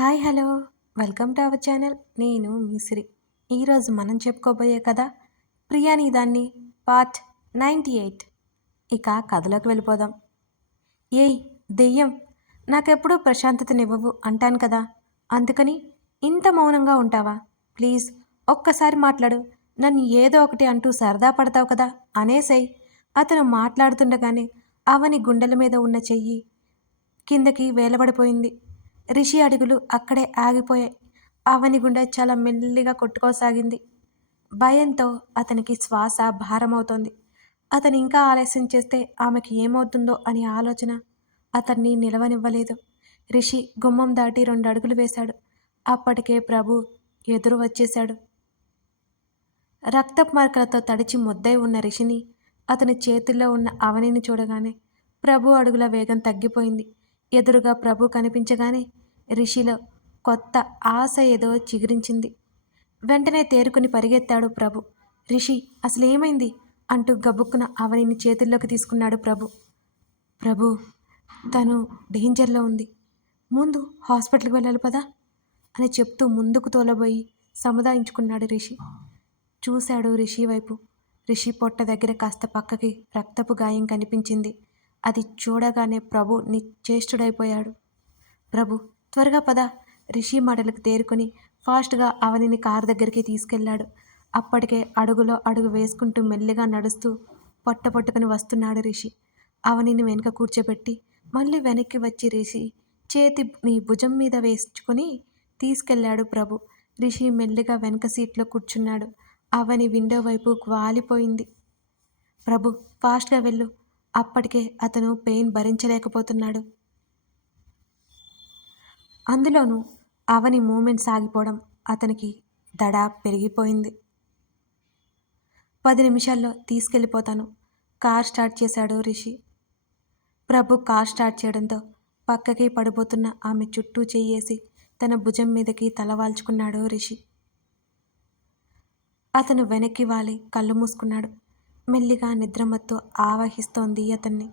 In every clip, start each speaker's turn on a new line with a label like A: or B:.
A: Hi hello. Welcome to our channel. నేను మిసిరి ఈరోజు మనం చెప్పుకోబోయే కథ ప్రియాని దాన్ని పార్ట్ నైంటీ ఎయిట్. ఇక కథలోకి వెళ్ళిపోదాం. ఏయ్ దెయ్యం నాకెప్పుడూ ప్రశాంతతనివ్వవు అంటాను కదా. అందుకని ఇంత మౌనంగా ఉంటావా? ప్లీజ్ ఒక్కసారి మాట్లాడు. నన్ను ఏదో ఒకటి అంటూ సరదా పడతావు కదా అనేసై అతను మాట్లాడుతుండగానే అవని గుండెల మీద ఉన్న చెయ్యి కిందకి వేలబడిపోయింది. రిషి అడుగులు అక్కడే ఆగిపోయాయి. అవని గుండె చాలా మెల్లిగా కొట్టుకోసాగింది. భయంతో అతనికి శ్వాస భారమవుతోంది. అతను ఇంకా ఆలస్యం చేస్తే ఆమెకి ఏమవుతుందో అనే ఆలోచన అతన్ని నిలవనివ్వలేదు. రిషి గుమ్మం దాటి రెండు అడుగులు వేశాడు. అప్పటికే ప్రభు ఎదురు వచ్చేశాడు. రక్తపు మార్కలతో తడిచి ముద్దై ఉన్న రిషిని అతని చేతుల్లో ఉన్న అవనిని చూడగానే ప్రభు అడుగుల వేగం తగ్గిపోయింది. ఎదురుగా ప్రభు కనిపించగానే రిషిలో కొత్త ఆశ ఏదో చిగురించింది. వెంటనే తేరుకుని పరిగెత్తాడు ప్రభు. రిషి అసలేమైంది? అంటూ గబుక్కున అవనిని చేతుల్లోకి తీసుకున్నాడు ప్రభు. ప్రభు తను డేంజర్లో ఉంది. ముందు హాస్పిటల్కి వెళ్ళాలి పదా? అని చెప్తూ ముందుకు తోలబోయి సముదాయించుకున్నాడు రిషి. చూశాడు రిషి వైపు. రిషి పొట్ట దగ్గర కాస్త పక్కకి రక్తపు గాయం కనిపించింది. అది చూడగానే ప్రభు నిశ్చేష్టుడైపోయాడు. ప్రభు త్వరగా పద. రిషి మాటలకు తేరుకొని ఫాస్ట్గా అవనిని కారు దగ్గరికి తీసుకెళ్ళాడు అప్పటికే అడుగులో అడుగు వేసుకుంటూ మెల్లిగా నడుస్తూ పొట్ట పట్టుకుని వస్తున్నాడు రిషి. అవనిని వెనుక కూర్చోబెట్టి మళ్ళీ వెనక్కి వచ్చి రిషి చేతి నీ భుజం మీద వేసుకుని తీసుకెళ్ళాడు ప్రభు. రిషి మెల్లిగా వెనక సీట్లో కూర్చున్నాడు. అవని విండో వైపు వాలిపోయింది ప్రభు ఫాస్ట్గా వెళ్ళు. అప్పటికే అతను పెయిన్ భరించలేకపోతున్నాడు. అందులోనూ అవని మూమెంట్ సాగిపోవడం అతనికి దడ పెరిగిపోయింది. పది నిమిషాల్లో తీసుకెళ్ళిపోతాను. కార్ స్టార్ట్ చేశాడు రిషి. ప్రభు కార్ స్టార్ట్ చేయడంతో పక్కకి పడిపోతున్న ఆమె చుట్టూ చెయ్యేసి తన భుజం మీదకి తలవాల్చుకున్నాడు రిషి. అతను వెనక్కి వాలి కళ్ళు మూసుకున్నాడు. మెల్లిగా నిద్రమత్తు ఆవహిస్తోంది అతన్ని.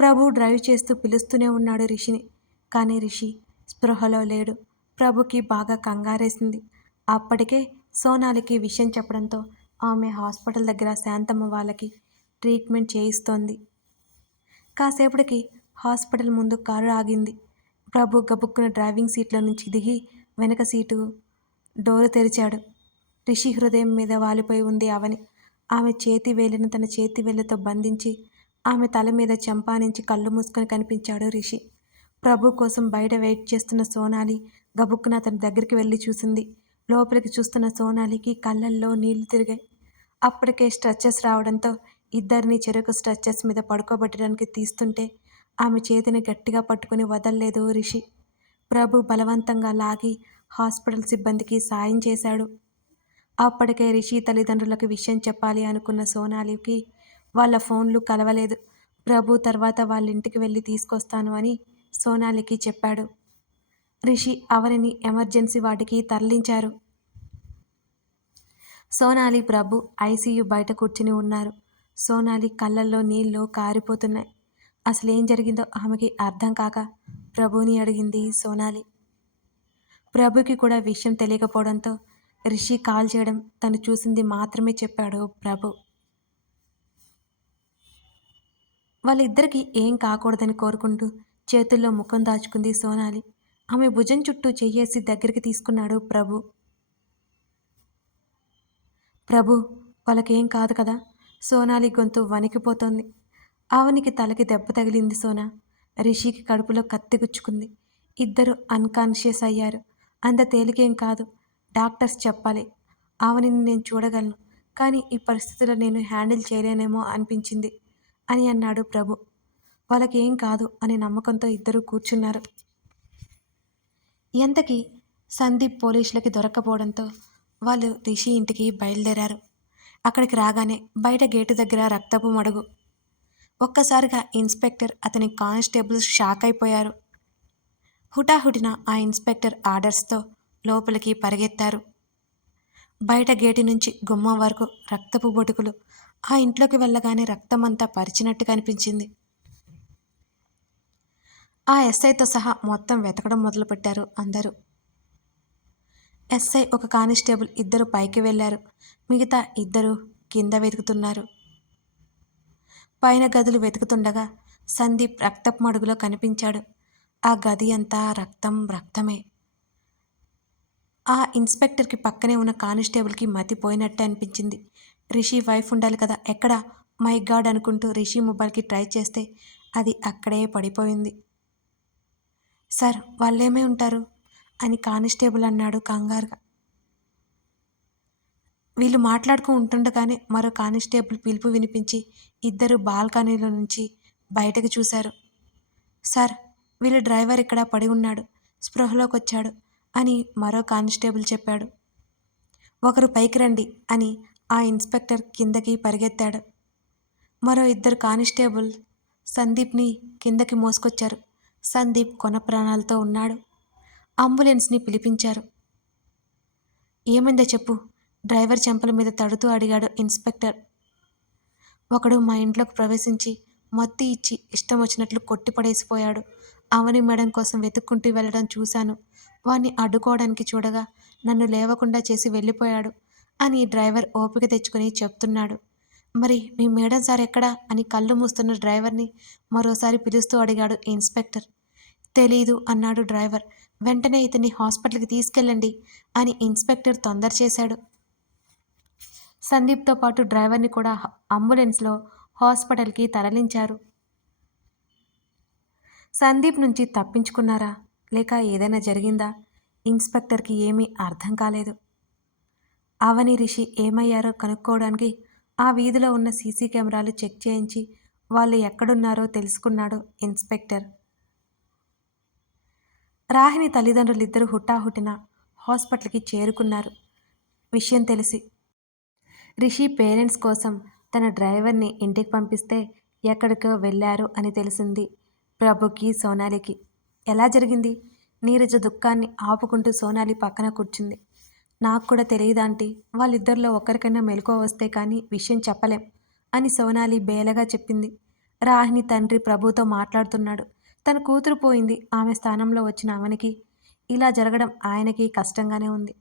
A: ప్రభు డ్రైవ్ చేస్తూ పిలుస్తూనే ఉన్నాడు రిషిని. కానీ రిషి స్పృహలో లేడు. ప్రభుకి బాగా కంగారేసింది. అప్పటికే సోనాలికి విషయం చెప్పడంతో ఆమె హాస్పిటల్ దగ్గర శాంతమ్మ వాళ్ళకి ట్రీట్మెంట్ చేయిస్తోంది. కాసేపటికి హాస్పిటల్ ముందు కారు ఆగింది. ప్రభు గబుక్కున డ్రైవింగ్ సీట్లో నుంచి దిగి వెనక సీటు డోరు తెరిచాడు. రిషి హృదయం మీద వాలిపోయి ఉంది అవని ఆమె చేతి వేలిని తన చేతి వేళ్ళతో బంధించి ఆమె తల మీద చంపానించి కళ్ళు మూసుకొని కనిపించాడు రిషి. ప్రభు కోసం బయట వెయిట్ చేస్తున్న సోనాలి గబుక్కున అతని దగ్గరికి వెళ్ళి చూసింది. లోపలికి చూస్తున్న సోనాలికి కళ్ళల్లో నీళ్ళు తిరిగాయి. అప్పటికే స్ట్రెచ్చెస్ రావడంతో ఇద్దరిని చెరుకు స్ట్రెచెస్ మీద పడుకోబెట్టడానికి తీస్తుంటే ఆమె చేతిని గట్టిగా పట్టుకుని వదల్లేదు రిషి. ప్రభు బలవంతంగా లాగి హాస్పిటల్ సిబ్బందికి సాయం చేశాడు. అప్పటికే రిషి తల్లిదండ్రులకు విషయం చెప్పాలి అనుకున్న సోనాలికి వాళ్ళ ఫోన్లు కలవలేదు. ప్రభు తర్వాత వాళ్ళ ఇంటికి వెళ్ళి తీసుకొస్తాను అని సోనాలికి చెప్పాడు. రిషి అవరిని ఎమర్జెన్సీ వాటికి తరలించారు. సోనాలి ప్రభు ఐసీయూ బయట కూర్చుని ఉన్నారు. సోనాలి కళ్ళల్లో నీళ్ళు కారిపోతున్నాయి. అసలు ఏం జరిగిందో ఆమెకి అర్థం కాక ప్రభుని అడిగింది సోనాలి. ప్రభుకి కూడా విషయం తెలియకపోవడంతో రిషి కాల్ చేయడం తను చూసింది మాత్రమే చెప్పాడు ప్రభు. వాళ్ళిద్దరికీ ఏం కాకూడదని కోరుకుంటూ చేతుల్లో ముఖం దాచుకుంది సోనాలి. ఆమె భుజం చుట్టూ చెయ్యేసి దగ్గరికి తీసుకున్నాడు ప్రభు. ప్రభు వాళ్ళకేం కాదు కదా? సోనాలి గొంతు వణికిపోతోంది. ఆవనికి తలకి దెబ్బ తగిలింది సోనా. రిషికి కడుపులో కత్తి గుచ్చుకుంది. ఇద్దరు అన్కాన్షియస్ అయ్యారు. అంత తేలికేం కాదు. డాక్టర్స్ చెప్పాలి. ఆవనిని నేను చూడగలను. కానీ ఈ పరిస్థితిలో నేను హ్యాండిల్ చేయలేనేమో అనిపించింది అని అన్నాడు ప్రభు. వాళ్ళకి ఏం కాదు అనే నమ్మకంతో ఇద్దరు కూర్చున్నారు. ఎంతకి సందీప్ పోలీసులకి దొరకపోవడంతో వాళ్ళు రిషి ఇంటికి బయలుదేరారు. అక్కడికి రాగానే బయట గేటు దగ్గర రక్తపు మడుగు. ఒక్కసారిగా ఇన్స్పెక్టర్ అతని కానిస్టేబుల్స్ షాక్ అయిపోయారు. హుటాహుటిన ఆ ఇన్స్పెక్టర్ ఆర్డర్స్తో లోపలికి పరిగెత్తారు. బయట గేటు నుంచి గుమ్మం వరకు రక్తపు బొటుకులు. ఆ ఇంట్లోకి వెళ్ళగానే రక్తమంతా పరిచినట్టు కనిపించింది. ఆ ఎస్ఐతో సహా మొత్తం వెతకడం మొదలుపెట్టారు అందరూ. ఎస్ఐ ఒక కానిస్టేబుల్ ఇద్దరు పైకి వెళ్ళారు. మిగతా ఇద్దరు కింద వెతుకుతున్నారు. పైన గదులు వెతుకుతుండగా సందీప్ రక్తపు మడుగులో కనిపించాడు. ఆ గది అంతా రక్తం రక్తమే. ఆ ఇన్స్పెక్టర్కి పక్కనే ఉన్న కానిస్టేబుల్కి మతిపోయినట్టే అనిపించింది. రిషి వైఫ్ ఉండాలి కదా ఎక్కడ? మై గాడ్ అనుకుంటూ రిషి మొబైల్కి ట్రై చేస్తే అది అక్కడే పడిపోయింది. సార్ వాళ్ళేమై ఉంటారు? అని కానిస్టేబుల్ అన్నాడు కంగారుగా. వీళ్ళు మాట్లాడుతూ ఉంటుండగానే మరో కానిస్టేబుల్ పిలుపు వినిపించి ఇద్దరు బాల్కనీలో నుంచి బయటకు చూశారు. సార్ వీళ్ళ డ్రైవర్ ఇక్కడ పడి ఉన్నాడు. స్పృహలోకి వచ్చాడు అని మరో కానిస్టేబుల్ చెప్పాడు. ఒకరు పైకి రండి అని ఆ ఇన్స్పెక్టర్ కిందకి పరిగెత్తాడు. మరో ఇద్దరు కానిస్టేబుల్ సందీప్ని కిందకి మోసుకొచ్చారు. సందీప్ కొన ప్రాణాలతో ఉన్నాడు. అంబులెన్స్ని పిలిపించారు. ఏమైందో చెప్పు డ్రైవర్ చెంపల మీద తడుతూ అడిగాడు ఇన్స్పెక్టర్. ఒకడు మా ఇంట్లోకి ప్రవేశించి మత్తి ఇచ్చి ఇష్టం వచ్చినట్లు కొట్టి పడేసిపోయాడు. అవని మేడం కోసం వెతుక్కుంటూ వెళ్ళడం చూశాను. వాణ్ణి అడ్డుకోవడానికి చూడగా నన్ను లేవకుండా చేసి వెళ్ళిపోయాడు అని డ్రైవర్ ఓపిక తెచ్చుకుని చెప్తున్నాడు. మరి మీ మేడం సార్ ఎక్కడా అని కళ్ళు మూస్తున్న డ్రైవర్ని మరోసారి పిలుస్తూ అడిగాడు ఇన్స్పెక్టర్. తెలీదు అన్నాడు డ్రైవర్. వెంటనే ఇతన్ని హాస్పిటల్కి తీసుకెళ్ళండి అని ఇన్స్పెక్టర్ తొందర చేశాడు. సందీప్తో పాటు డ్రైవర్ని కూడా అంబులెన్స్లో హాస్పిటల్కి తరలించారు. సందీప్ నుంచి తప్పించుకున్నారా? లేక ఏదైనా జరిగిందా? ఇన్స్పెక్టర్కి ఏమీ అర్థం కాలేదు. అవని రిషి ఏమయ్యారో కనుక్కోవడానికి ఆ వీధిలో ఉన్న సీసీ కెమెరాలు చెక్ చేయించి వాళ్ళు ఎక్కడున్నారో తెలుసుకున్నాడు ఇన్స్పెక్టర్. రాహిణి తల్లిదండ్రులిద్దరూ హుటాహుటిన హాస్పిటల్కి చేరుకున్నారు. విషయం తెలిసి రిషి పేరెంట్స్ కోసం తన డ్రైవర్ని ఇంటికి పంపిస్తే ఎక్కడికో వెళ్ళారు అని తెలిసింది ప్రభుకి సోనాలికి ఎలా జరిగింది? నీరజ దుఃఖాన్ని ఆపుకుంటూ సోనాలి పక్కన కూర్చుంది. నాకు కూడా తెలియదాంటి వాళ్ళిద్దరిలో ఒకరికైనా మెలకువ వస్తే కానీ విషయం చెప్పలేం అని సోనాలి బేలగా చెప్పింది. రాహిని తండ్రి ప్రభుతో మాట్లాడుతున్నాడు. తన కూతురు పోయింది. ఆమె స్థానంలో వచ్చిన అవనికి ఇలా జరగడం ఆయనకి కష్టంగానే ఉంది.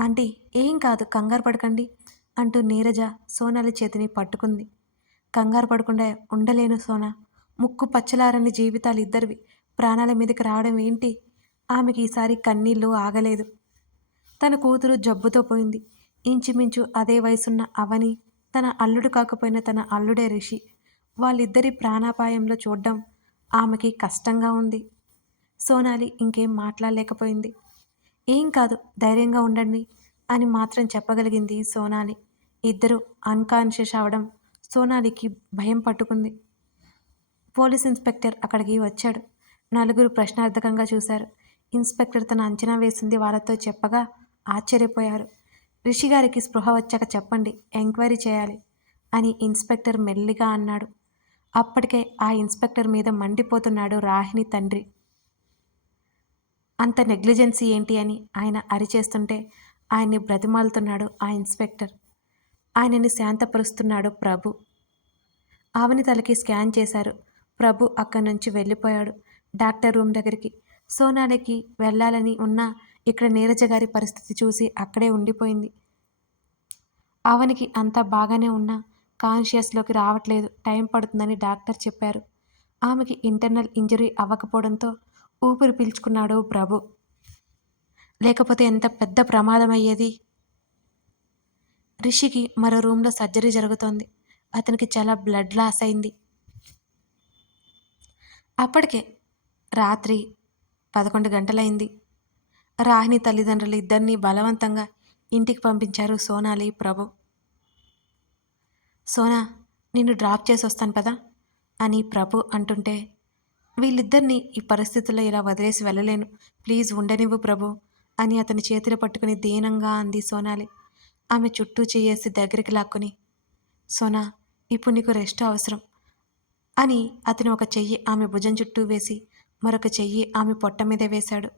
A: ఆంటీ ఏం కాదు. కంగారు పడకండి అంటూ నీరజ సోనాలి చేతిని పట్టుకుంది. కంగారు పడకుండా ఉండలేను సోనా. ముక్కు పచ్చలారని జీవితాలు ఇద్దరివి ప్రాణాల మీదకి రావడం ఏంటి? ఆమెకి ఈసారి కన్నీళ్ళు ఆగలేదు. తన కూతురు జబ్బుతో పోయింది. ఇంచుమించు అదే వయసున్న అవని తన అల్లుడు కాకపోయిన తన అల్లుడే రిషి. వాళ్ళిద్దరి ప్రాణాపాయంలో చూడడం ఆమెకి కష్టంగా ఉంది. సోనాలి ఇంకేం మాట్లాడలేకపోయింది. ఏం కాదు ధైర్యంగా ఉండండి అని మాత్రం చెప్పగలిగింది సోనాలి. ఇద్దరు అన్కాన్షియస్ అవడం సోనాలికి భయం పట్టుకుంది. పోలీస్ ఇన్స్పెక్టర్ అక్కడికి వచ్చాడు. నలుగురు ప్రశ్నార్థకంగా చూశారు. ఇన్స్పెక్టర్ తన అంచనా వేసింది వాళ్ళతో చెప్పగా ఆశ్చర్యపోయారు. రిషి గారికి స్పృహ వచ్చాక చెప్పండి ఎంక్వైరీ చేయాలి అని ఇన్స్పెక్టర్ మెల్లిగా అన్నాడు. అప్పటికే ఆ ఇన్స్పెక్టర్ మీద మండిపోతున్నాడు రాహిణి తండ్రి. అంత నెగ్లిజెన్సీ ఏంటి అని ఆయన అరిచేస్తుంటే ఆయన్ని బ్రతిమాలుతున్నాడు ఆ ఇన్స్పెక్టర్. ఆయనని శాంతపరుస్తున్నాడు ప్రభు. ఆమెని తలకి స్కాన్ చేశారు. ప్రభు అక్కడి నుంచి వెళ్ళిపోయాడు. డాక్టర్ రూమ్ దగ్గరికి. సోనాలికి వెళ్ళాలని ఉన్నా ఇక్కడ నీరజ గారి పరిస్థితి చూసి అక్కడే ఉండిపోయింది. అవనికి అంతా బాగానే ఉన్నా కాన్షియస్లోకి రావట్లేదు. టైం పడుతుందని డాక్టర్ చెప్పారు. ఆమెకి ఇంటర్నల్ ఇంజరీ అవ్వకపోవడంతో ఊపిరి పీల్చుకున్నాడు ప్రభు. లేకపోతే ఎంత పెద్ద ప్రమాదం అయ్యేది? రిషికి మరో రూమ్లో సర్జరీ జరుగుతోంది. అతనికి చాలా బ్లడ్ లాస్ అయింది. అప్పటికే రాత్రి పదకొండు గంటలైంది. రాహిణి తల్లిదండ్రులు ఇద్దరినీ బలవంతంగా ఇంటికి పంపించారు సోనాలి ప్రభు. సోనా నిన్ను డ్రాప్ చేసి వస్తాను పదా? అని ప్రభు అంటుంటే వీళ్ళిద్దరినీ ఈ పరిస్థితుల్లో ఇలా వదిలేసి వెళ్ళలేను. ప్లీజ్ ఉండనివ్వు ప్రభు అని అతని చేతులు పట్టుకుని దీనంగా అంది సోనాలి. ఆమె చుట్టూ చేయేసి దగ్గరికి లాక్కుని సోనా ఇప్పుడు నీకు రెస్ట్ అవసరం. అని అతను ఒక చెయ్యి ఆమె భుజం చుట్టూ వేసి మరొక చెయ్యి ఆమె పొట్ట మీద వేశాడు.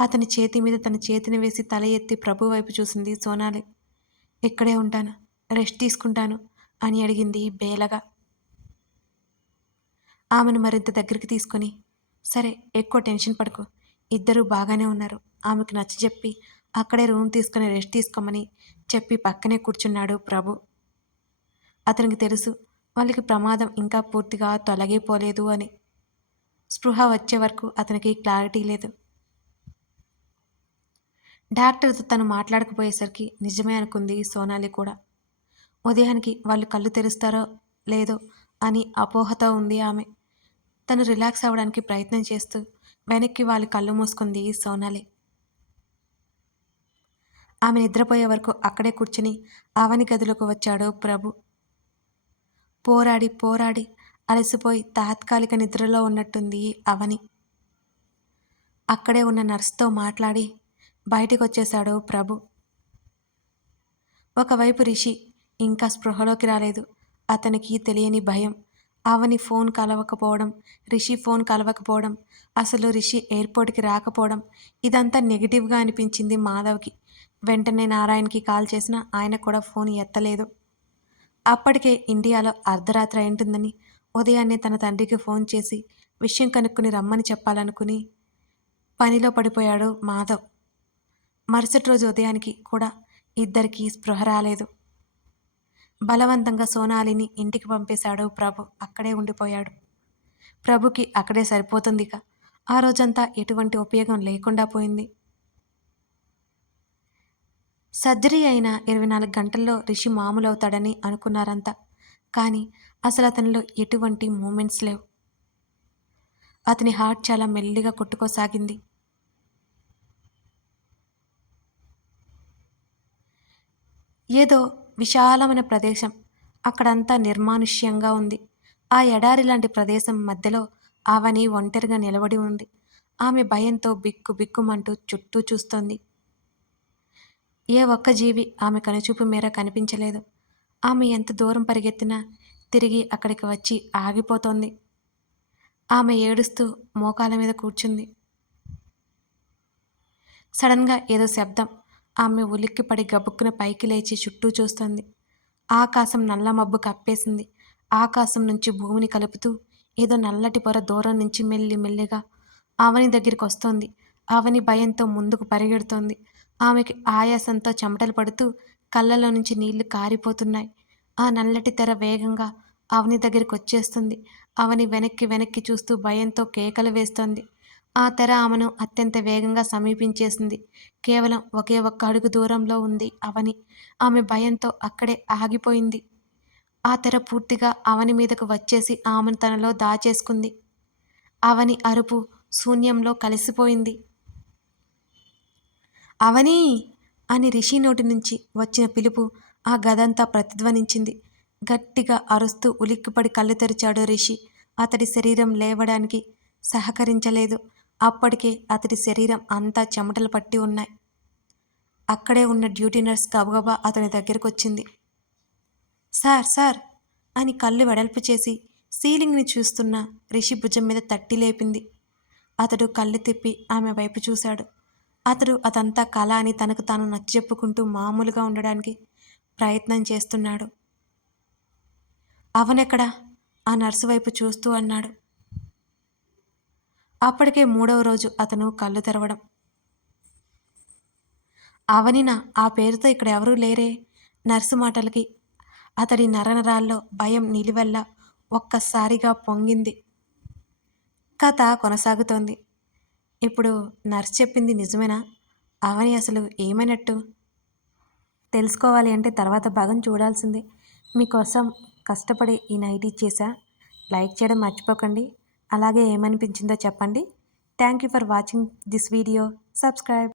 A: అతని చేతి మీద తన చేతిని వేసి తల ఎత్తి ప్రభు వైపు చూసింది సోనాలి. ఇక్కడే ఉంటాను రెస్ట్ తీసుకుంటాను అని అడిగింది బేలగా. ఆమెను మరింత దగ్గరికి తీసుకొని సరే ఎక్కువ టెన్షన్ పడకు ఇద్దరూ బాగానే ఉన్నారు. ఆమెకు నచ్చజెప్పి అక్కడే రూమ్ తీసుకుని రెస్ట్ తీసుకోమని చెప్పి పక్కనే కూర్చున్నాడు ప్రభు. అతనికి తెలుసు వాళ్ళకి ప్రమాదం ఇంకా పూర్తిగా తొలగిపోలేదు అని. స్పృహ వచ్చే వరకు అతనికి క్లారిటీ లేదు. డాక్టర్తో తను మాట్లాడకపోయేసరికి నిజమే అనుకుంది సోనాలి కూడా. ఉదయానికి వాళ్ళు కళ్ళు తెరుస్తారో లేదో అని అపోహతో ఉంది ఆమె. తను రిలాక్స్ అవ్వడానికి ప్రయత్నం చేస్తూ వెనక్కి వాళ్ళు కళ్ళు మూసుకుంది సోనాలి. ఆమె నిద్రపోయే వరకు అక్కడే కూర్చుని ఆవని గదిలోకి వచ్చాడు ప్రభు. పోరాడి పోరాడి అలసిపోయి తాత్కాలిక నిద్రలో ఉన్నట్టుంది అవని. అక్కడే ఉన్న నర్స్తో మాట్లాడి బయటికి వచ్చేశాడు ప్రభు. ఒకవైపు రిషి ఇంకా స్పృహలోకి రాలేదు. అతనికి తెలియని భయం. అవని ఫోన్ కలవకపోవడం రిషి ఫోన్ కలవకపోవడం అసలు రిషి ఎయిర్పోర్ట్కి రాకపోవడం ఇదంతా నెగిటివ్గా అనిపించింది మాధవ్కి. వెంటనే నారాయణకి కాల్ చేసినా ఆయన కూడా ఫోన్ ఎత్తలేదు. అప్పటికే ఇండియాలో అర్ధరాత్రి అయింటుందని ఉదయాన్నే తన తండ్రికి ఫోన్ చేసి విషయం కనుక్కుని రమ్మని చెప్పాలనుకుని పనిలో పడిపోయాడు మాధవ్. మరుసటి రోజు ఉదయానికి కూడా ఇద్దరికీ స్పృహ రాలేదు. బలవంతంగా సోనాలిని ఇంటికి పంపేశాడు ప్రభు. అక్కడే ఉండిపోయాడు. ప్రభుకి అక్కడే సరిపోతుందిగా ఆ రోజంతా ఎటువంటి ఉపయోగం లేకుండా పోయింది. సర్జరీ అయిన ఇరవై నాలుగు గంటల్లో రిషి మామూలవుతాడని అనుకున్నారంతా. కానీ అసలు అతనిలో ఎటువంటి మూమెంట్స్ లేవు. అతని హార్ట్ చాలా మెల్లిగా కొట్టుకోసాగింది. ఏదో విశాలమైన ప్రదేశం. అక్కడంతా నిర్మానుష్యంగా ఉంది. ఆ ఎడారి లాంటి ప్రదేశం మధ్యలో ఆవని ఒంటరిగా నిలబడి ఉంది. ఆమె భయంతో బిక్కు బిక్కుమంటూ చుట్టూ చూస్తోంది. ఏ ఒక్క జీవి ఆమె కనుచూపు మేర కనిపించలేదు. ఆమె ఎంత దూరం పరిగెత్తినా తిరిగి అక్కడికి వచ్చి ఆగిపోతోంది. ఆమె ఏడుస్తూ మోకాల మీద కూర్చుంది. సడన్గా ఏదో శబ్దం ఆమె ఉలిక్కిపడి గబుక్కున పైకి లేచి చుట్టూ చూస్తోంది. ఆకాశం నల్ల మబ్బు కప్పేసింది. ఆకాశం నుంచి భూమిని కలుపుతూ ఏదో నల్లటి పొర దూరం నుంచి మెల్లి మెల్లిగా ఆవని దగ్గరికి వస్తోంది. ఆవని భయంతో ముందుకు పరిగెడుతోంది. ఆమెకి ఆయాసంతో చెమటలు పడుతూ కళ్ళలో నుంచి నీళ్ళు కారిపోతున్నాయి. ఆ నల్లటి తెర వేగంగా అవని దగ్గరికి వచ్చేస్తుంది. అవని వెనక్కి వెనక్కి చూస్తూ భయంతో కేకలు వేస్తోంది. ఆ తెర ఆమెను అత్యంత వేగంగా సమీపించేసింది. కేవలం ఒకే ఒక్క అడుగు దూరంలో ఉంది అవని. ఆమె భయంతో అక్కడే ఆగిపోయింది. ఆ తెర పూర్తిగా అవని మీదకు వచ్చేసి ఆమెను తనలో దాచేసుకుంది. అవని అరుపు శూన్యంలో కలిసిపోయింది. అవని అని రిషి నోటి నుంచి వచ్చిన పిలుపు ఆ గదంతా ప్రతిధ్వనించింది. గట్టిగా అరుస్తూ ఉలిక్కిపడి కళ్ళు తెరిచాడు రిషి. అతడి శరీరం లేవడానికి సహకరించలేదు. అప్పటికే అతడి శరీరం అంతా చెమటలు పట్టి ఉన్నాయి. అక్కడే ఉన్న డ్యూటీ నర్స్ గబగబా అతని దగ్గరకు వచ్చింది సార్ సార్ అని కళ్ళు వెడల్పు చేసి సీలింగ్ని చూస్తున్న రిషి భుజం మీద తట్టి లేపింది. అతడు కళ్ళు తిప్పి ఆమె వైపు చూశాడు. అతడు అదంతా కళ అని తనకు తాను నచ్చజెప్పుకుంటూ మామూలుగా ఉండడానికి ప్రయత్నం చేస్తున్నాడు. అవనెక్కడా? ఆ నర్సు వైపు చూస్తూ అన్నాడు. అప్పటికే మూడవ రోజు అతను కళ్ళు తెరవడం. అవనిన ఆ పేరుతో ఇక్కడ ఎవరూ లేరే? నర్సు మాటలకి. అతడి నరనరాల్లో భయం నిలివెల్లా ఒక్కసారిగా పొంగింది. కథ కొనసాగుతోంది. ఇప్పుడు నర్స్ చెప్పింది నిజమేనా? అవని అసలు ఏమైనట్టు? తెలుసుకోవాలి అంటే తర్వాత భాగం చూడాల్సిందే. మీకోసం కష్టపడి ఈ నైట్ ఇచ్చేసా? లైక్ చేయడం మర్చిపోకండి. అలాగే ఏమనిపించిందో చెప్పండి. Thank you for watching this video. Subscribe.